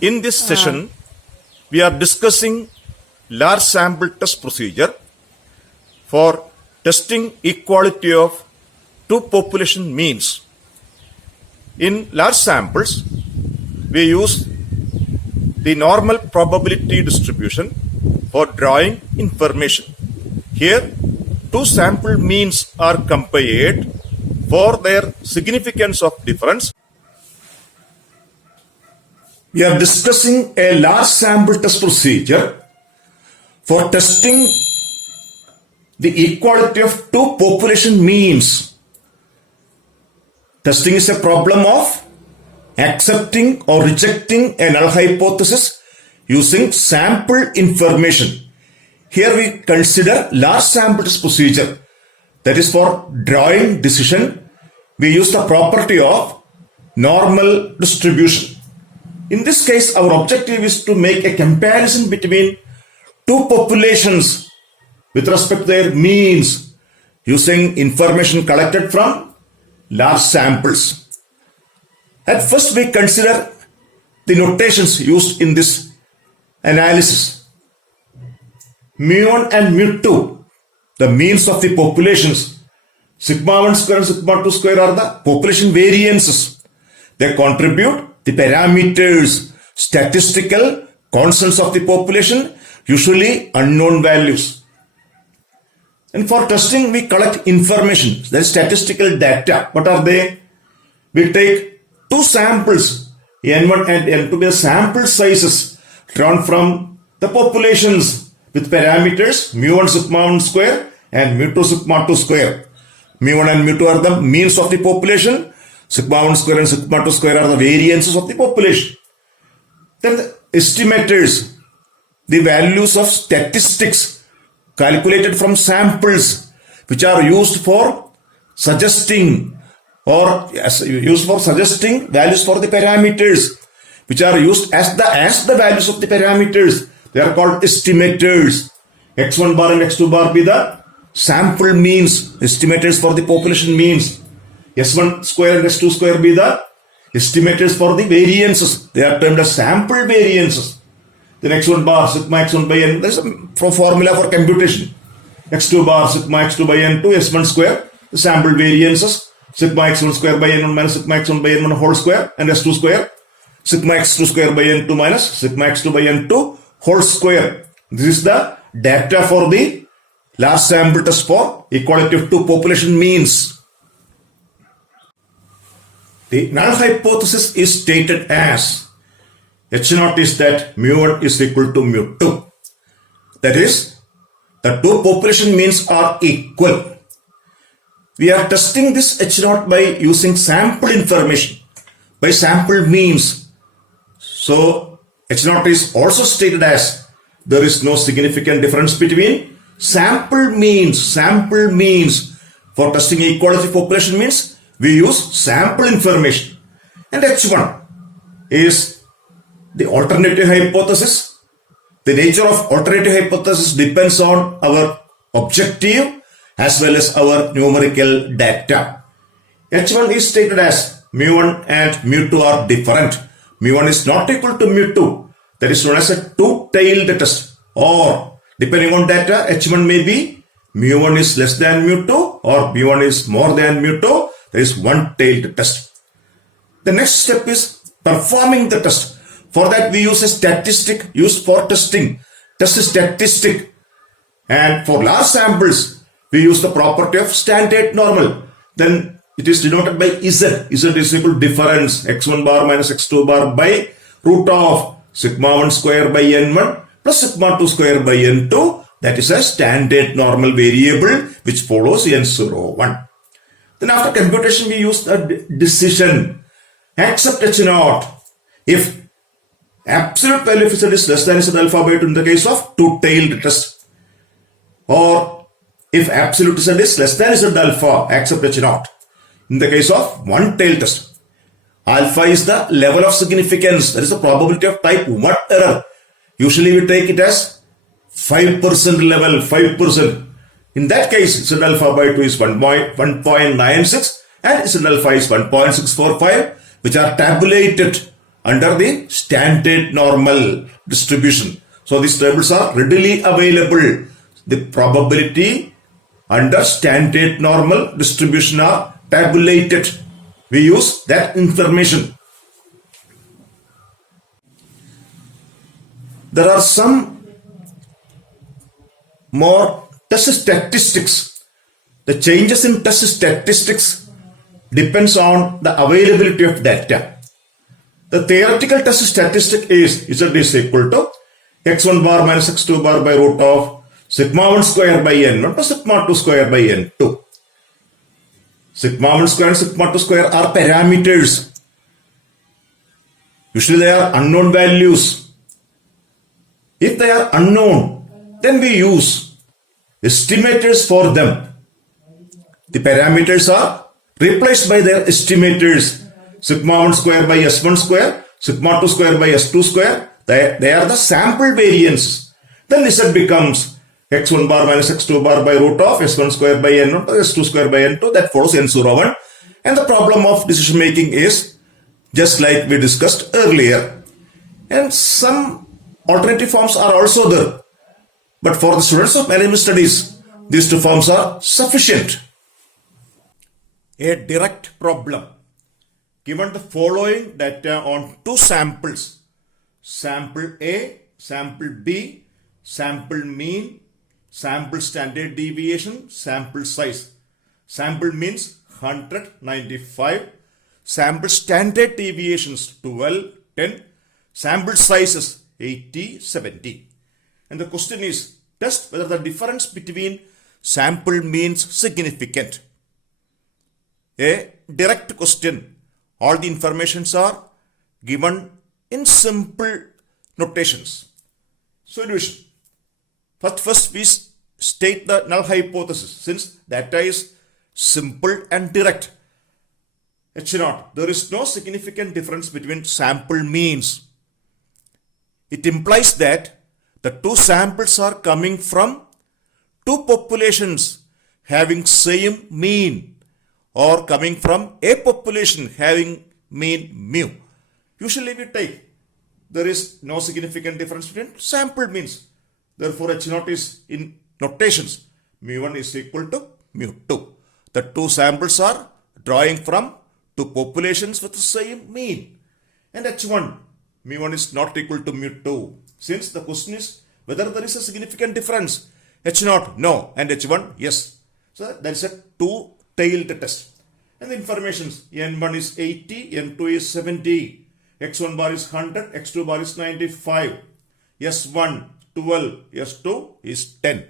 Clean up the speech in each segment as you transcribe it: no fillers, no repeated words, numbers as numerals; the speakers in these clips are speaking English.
In this session, we are discussing large sample test procedure for testing equality of two population means. In large samples, we use the normal probability distribution for drawing information. Here, two sample means are compared for their significance of difference. We are discussing a large sample test procedure for testing the equality of two population means. Testing is a problem of accepting or rejecting a null hypothesis using sample information. Here we consider large sample test procedure. That is for drawing decision. We use the property of normal distribution. In this case, our objective is to make a comparison between two populations with respect to their means using information collected from large samples. At first, we consider the notations used in this analysis. Mu1 and mu2, the means of the populations. Sigma 1 square and sigma 2 square are the population variances. They contribute the parameters, statistical constants of the population, usually unknown values. And for testing, we collect information, that is statistical data. What are they? We take two samples, N1 and N2, the sample sizes drawn from the populations with parameters mu1 sigma 1 square and mu2 sigma 2 square. Mu1 and mu2 are the means of the population. Sigma 1 square and sigma 2 square are the variances of the population. Then the estimators, the values of statistics calculated from samples which are used for suggesting values for the parameters which are used as the values of the parameters. They are called estimators. X1 bar and X2 bar be the sample means, estimators for the population means. S1 square and S2 square be the estimators for the variances. They are termed as sample variances. Then X1 bar sigma X1 by N, there is a formula for computation. X2 bar sigma X2 by N2 S1 square, the sample variances. Sigma X1 square by N1 minus sigma X1 by N1 whole square and S2 square. Sigma X2 square by N2 minus sigma X2 by N2 whole square. This is the data for the large sample test for equality of two population means. The null hypothesis is stated as H0 is that mu1 is equal to mu2. That is, the two population means are equal. We are testing this H0 by using sample information, by sample means. So, H0 is also stated as there is no significant difference between sample means. For testing equality population means, we use sample information. And H1 is the alternative hypothesis. The nature of alternative hypothesis depends on our objective as well as our numerical data. H1 is stated as mu1 and mu2 are different. Mu1 is not equal to mu2. That is known as a two-tailed test. Or depending on data, H1 may be mu1 is less than mu2 or mu1 is more than mu2. There is one-tailed test. The next step is performing the test. For that we use a statistic used for testing. Test statistic. And for large samples, we use the property of standard normal. Then it is denoted by Z. Z is equal to difference x1 bar minus x2 bar by root of sigma 1 square by n1 plus sigma 2 square by n2. That is a standard normal variable which follows n01. Then after computation, we use the decision. Accept H0 if absolute value of Z is less than Z alpha by 2 in the case of two-tailed test. Or if absolute Z is less than Z alpha, accept H0 in the case of one-tailed test. Alpha is the level of significance. That is the probability of type 1 error. Usually we take it as 5% level, 5%. In that case, Z alpha by 2 is 1.96 and Z alpha is 1.645, which are tabulated under the standard normal distribution. So these tables are readily available. The probability under standard normal distribution are tabulated. We use that information. There are some more test statistics. The changes in test statistics depends on the availability of data. The theoretical test statistic is Z is equal to x1 bar minus x2 bar by root of sigma 1 square by n1 to sigma 2 square by n2. Sigma 1 square and sigma 2 square are parameters. Usually they are unknown values. If they are unknown, then we use estimators for them. The parameters are replaced by their estimators. Sigma 1 square by s1 square, sigma 2 square by s2 square. They are the sample variances. Then Z becomes x1 bar minus x2 bar by root of s1 square by n1 to s2 square by n2. That follows n01. And the problem of decision making is just like we discussed earlier. And some alternative forms are also there. But for the students of management studies, these two forms are sufficient. A direct problem. Given the following data on two samples, sample A, sample B, sample mean, sample standard deviation, sample size. Sample means 195, sample standard deviations 12, 10, sample sizes 80, 70. And the question is, test whether the difference between sample means significant. A direct question. All the informations are given in simple notations. Solution. First we state the null hypothesis. Since data is simple and direct, H0, there is no significant difference between sample means. It implies that the two samples are coming from two populations having same mean, or coming from a population having mean mu. Usually we take there is no significant difference between sample means. Therefore H0 is in notations. Mu1 is equal to mu2. The two samples are drawing from two populations with the same mean. And H1, mu1 is not equal to mu2. Since the question is whether there is a significant difference. H0, no, and H1, yes. So that is a two-tailed test. And the informations, N1 is 80, N2 is 70, X1 bar is 100, X2 bar is 95, S1, 12, S2 is 10.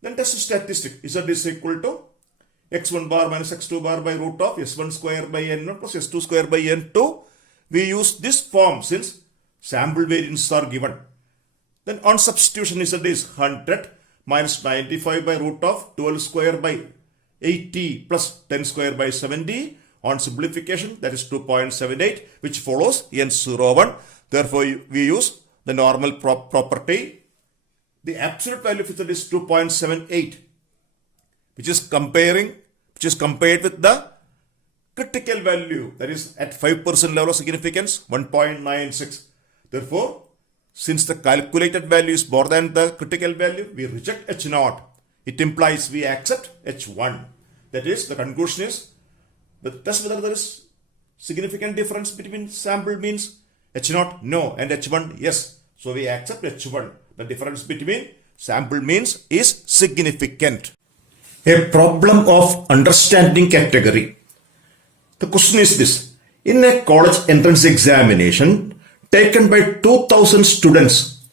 Then test statistic, Z is equal to X1 bar minus X2 bar by root of S1 square by N1 plus S2 square by N2. We use this form since sample variances are given. Then on substitution, Z is 100 minus 95 by root of 12 square by 80 plus 10 square by 70. On simplification, that is 2.78, which follows N01. Therefore, we use the normal property. The absolute value of Z is 2.78, which is compared with the critical value, that is at 5% level of significance, 1.96. Therefore, since the calculated value is more than the critical value, we reject H0. It implies we accept H1. That is, the conclusion is, the test whether there is significant difference between sample means. H0, no, and H1, yes. So we accept H1. The difference between sample means is significant. A problem of understanding category. The question is this. In a college entrance examination taken by 2000 students,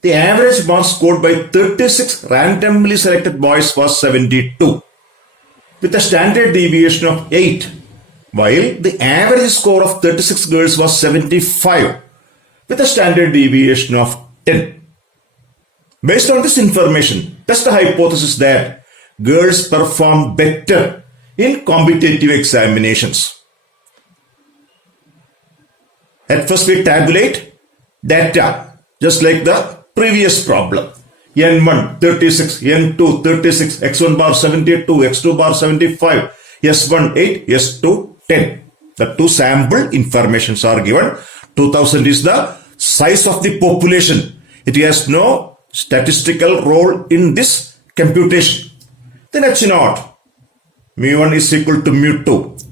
the average mark scored by 36 randomly selected boys was 72, with a standard deviation of 8, while the average score of 36 girls was 75, with a standard deviation of 10. Based on this information, test the hypothesis that girls perform better in competitive examinations. At first we tabulate data, just like the previous problem. N1 36, N2 36, X1 bar 72, X2 bar 75, S1 8, S2 10. The two sample informations are given. 2000 is the size of the population. It has no statistical role in this computation. Then H0, mu1 is equal to mu2.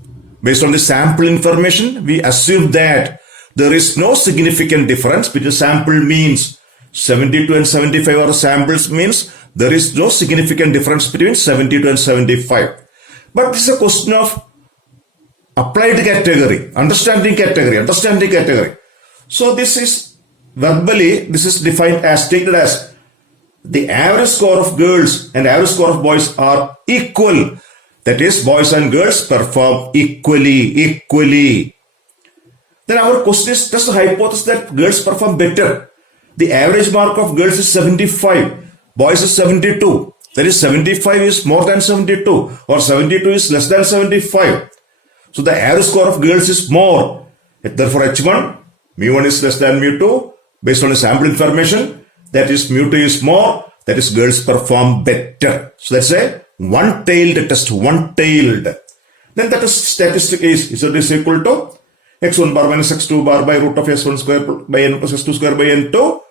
Based on the sample information, we assume that there is no significant difference between sample means. 72 and 75 are samples means there is no significant difference between 72 and 75. But this is a question of applied category, understanding category. So this is verbally, this is defined as, stated as the average score of girls and average score of boys are equal. That is, boys and girls perform equally. Then our question is, does the hypothesis that girls perform better? The average mark of girls is 75, boys is 72. That is, 75 is more than 72 or 72 is less than 75. So the average score of girls is more. Therefore, H1, mu1 is less than mu2. Based on the sample information, that is mu2 is more, that is girls perform better. So that's a one-tailed test, one-tailed. Then that is statistic is Z is equal to x1 bar minus x2 bar by root of s1 square by n plus s2 square by n2.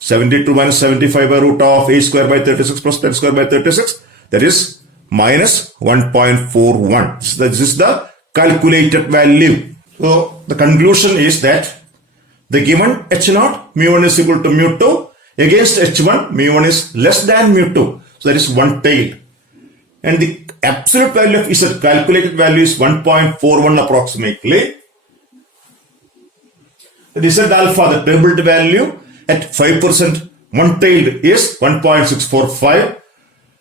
72 minus 75 by root of a square by 36 plus 10 square by 36. That is minus 1.41. This is the calculated value. So the conclusion is that the given H0, mu1 is equal to mu2. Against H1, mu1 is less than mu2. So that is one tail. And the absolute value of Z, calculated value is 1.41 approximately. The Z alpha, the tabled value at 5% one-tailed is 1.645.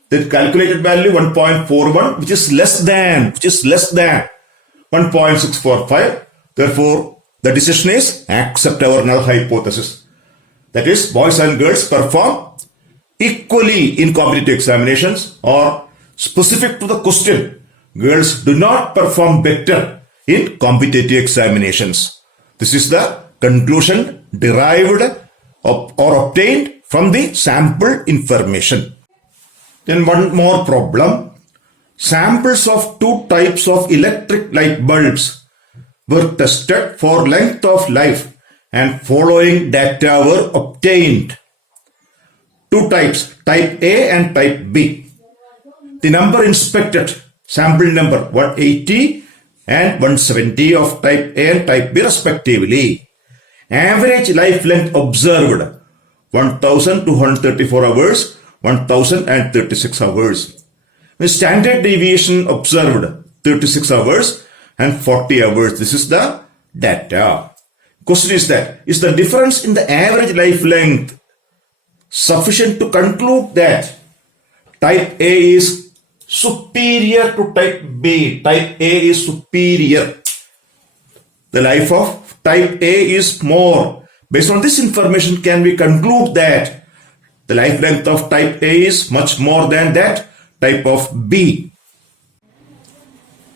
The calculated value 1.41, which is less than 1.645. Therefore, the decision is accept our null hypothesis. That is, boys and girls perform equally in competitive examinations, or specific to the question, girls do not perform better in competitive examinations. This is the conclusion derived or obtained from the sample information. Then one more problem. Samples of two types of electric light bulbs were tested for length of life and following data were obtained. Two types, type A and type B. The number inspected, sample number 180 and 170 of type A and type B respectively. Average life length observed 1234 hours, 1036 hours. The standard deviation observed 36 hours and 40 hours. This is the data. Question is that, is the difference in the average life length sufficient to conclude that type A is superior to type B? Type A is superior. The life of type A is more. Based on this information, can we conclude that the life length of type A is much more than that type of B?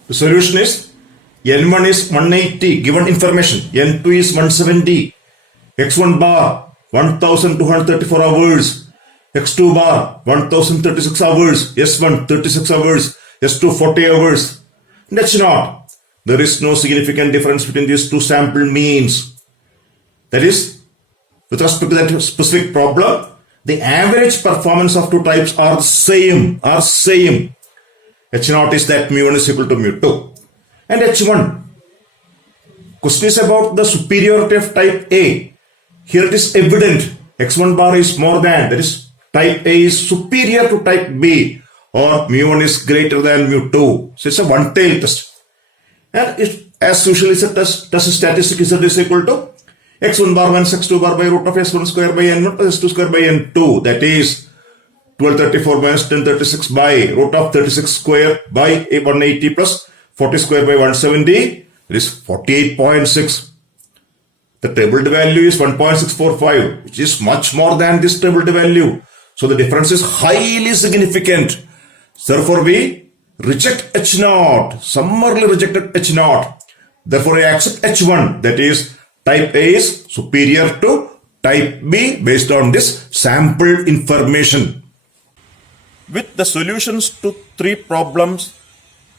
The solution is N1 is 180, given information. N2 is 170. X1 bar 1234 hours. X2 bar 1036 hours. S1 36 hours. S2 40 hours. That's not. There is no significant difference between these two sample means. That is, with respect to that specific problem, the average performance of two types are same. H0 is that mu1 is equal to mu2. And H1. Question is about the superiority of type A. Here it is evident. X1 bar is more than, that is, type A is superior to type B, or mu1 is greater than mu2. So it's a one-tailed test. And it, as usual, is a test statistic Z is equal to x1 bar minus x2 bar by root of s1 square by n1 plus s2 square by n2. That is 1234 minus 1036 by root of 36 square by 180 plus 40 square by 170. It is 48.6. The tabled value is 1.645, which is much more than this tabled value. So the difference is highly significant. Therefore, we reject H0, summarily rejected H0. Therefore, I accept H1, that is, type A is superior to type B based on this sample information. With the solutions to 3 problems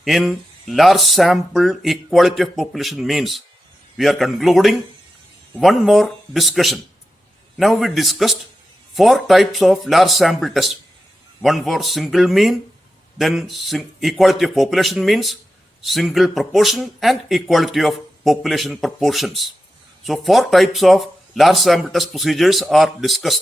in large sample equality of population means, we are concluding one more discussion. Now we discussed four types of large sample test. One for single mean, then equality of population means, single proportion, and equality of population proportions. So four types of large sample test procedures are discussed.